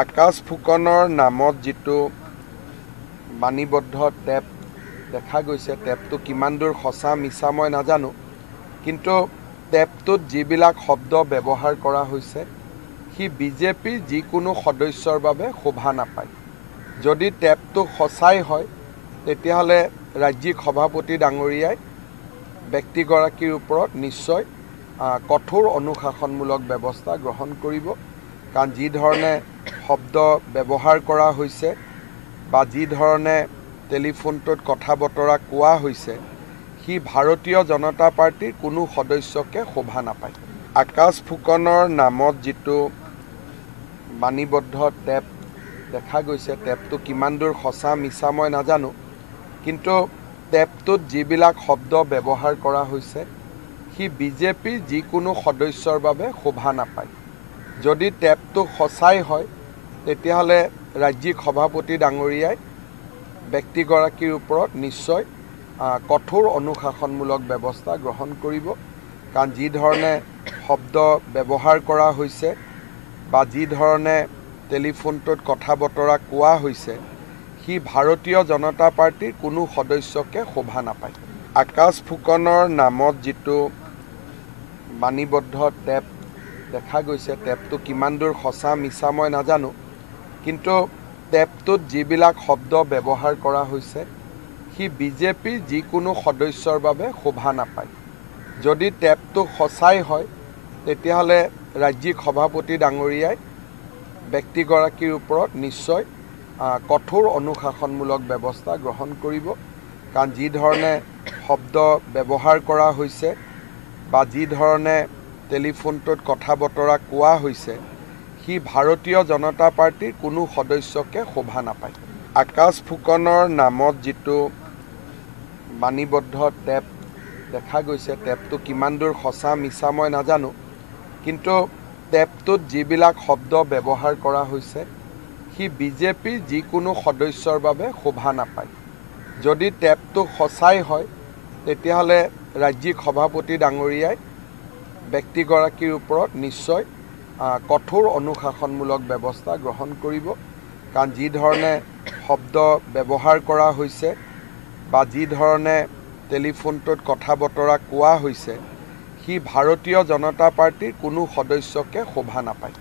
আকাশ ফুকনৰ নামত যিটো বাণীবদ্ধ টেপ দেখা গৈছে, টেপটো কিমান দূৰ সঁচা মিছা মই নাজানো, কিন্তু টেপটোত যিবিলাক শব্দ ব্যৱহাৰ কৰা হৈছে সি বিজেপিৰ যিকোনো সদস্যৰ বাবে শোভা নাপায়। যদি টেপটো সঁচাই হয় তেতিয়াহ'লে ৰাজ্যিক সভাপতি ডাঙৰীয়াই ব্যক্তিগৰাকীৰ ওপৰত নিশ্চয় কঠোৰ অনুশাসনমূলক ব্যৱস্থা গ্ৰহণ কৰিব। কাৰণ যি ধৰণে শব্দ ব্যৱহাৰ কৰা হৈছে বা যি ধৰণে টেলিফোনটোত কথা বতৰা কোৱা হৈছে সি ভাৰতীয় জনতা পাৰ্টিৰ কোনো সদস্যকে শোভা নাপায়। আকাশ ফুকনৰ নামত যিটো বাণীবদ্ধ টেপ দেখা গৈছে, টেপটো কিমান দূৰ সঁচা মিছা মই নাজানো, কিন্তু টেপটোত যিবিলাক শব্দ ব্যৱহাৰ কৰা হৈছে সি বিজেপিৰ যিকোনো সদস্যৰ বাবে শোভা নাপায়। যদি টেপটো সঁচাই হয় তেতিয়াহ'লে ৰাজ্যিক সভাপতি ডাঙৰীয়াই ব্যক্তিগৰাকীৰ ওপৰত নিশ্চয় কঠোৰ অনুশাসনমূলক ব্যৱস্থা গ্ৰহণ কৰিব। কাৰণ যি ধৰণে শব্দ ব্যৱহাৰ কৰা হৈছে বা যি ধৰণে টেলিফোনটোত কথা বতৰা কোৱা হৈছে সি ভাৰতীয় জনতা পাৰ্টিৰ কোনো সদস্যকে শোভা নাপায়। আকাশ ফুকনৰ নামত যিটো বাণীবদ্ধ টেপ দেখা গৈছে, টেপটো কিমান দূৰ সঁচা মিছা মই নাজানো, কিন্তু টেপটোত যিবিলাক শব্দ ব্যৱহাৰ কৰা হৈছে সি বিজেপিৰ যিকোনো সদস্যৰ বাবে শোভা নাপায়। যদি টেপটো সঁচাই হয় তেতিয়াহ'লে ৰাজ্যিক সভাপতি ডাঙৰীয়াই ব্যক্তিগৰাকীৰ ওপৰত নিশ্চয় কঠোৰ অনুশাসনমূলক ব্যৱস্থা গ্ৰহণ কৰিব। কাৰণ যি ধৰণে শব্দ ব্যৱহাৰ কৰা হৈছে বা যি ধৰণে টেলিফোনটোত কথা বতৰা কোৱা হৈছে সি ভাৰতীয় জনতা পাৰ্টিৰ কোনো সদস্যকে শোভা নাপায়। আকাশ ফুকনৰ নামত যিটো বাণীবদ্ধ টেপ দেখা গৈছে, টেপটো কিমান দূৰ সঁচা মিছা মই নাজানো, কিন্তু টেপটোত যিবিলাক শব্দ ব্যৱহাৰ কৰা হৈছে সি বিজেপিৰ যিকোনো সদস্যৰ বাবে শোভা নাপায়। যদি টেপটো সঁচাই হয় তেতিয়াহ'লে ৰাজ্যিক সভাপতি ডাঙৰীয়াই ব্যক্তিগৰাকীৰ ওপৰত নিশ্চয় কঠোৰ অনুশাসনমূলক ব্যৱস্থা গ্ৰহণ কৰিব। কাৰণ যি ধৰণে শব্দ ব্যৱহাৰ কৰা হৈছে বা যি ধৰণে টেলিফোনটোত কথা বতৰা কোৱা হৈছে সি ভাৰতীয় জনতা পাৰ্টিৰ কোনো সদস্যকে শোভা নাপায়।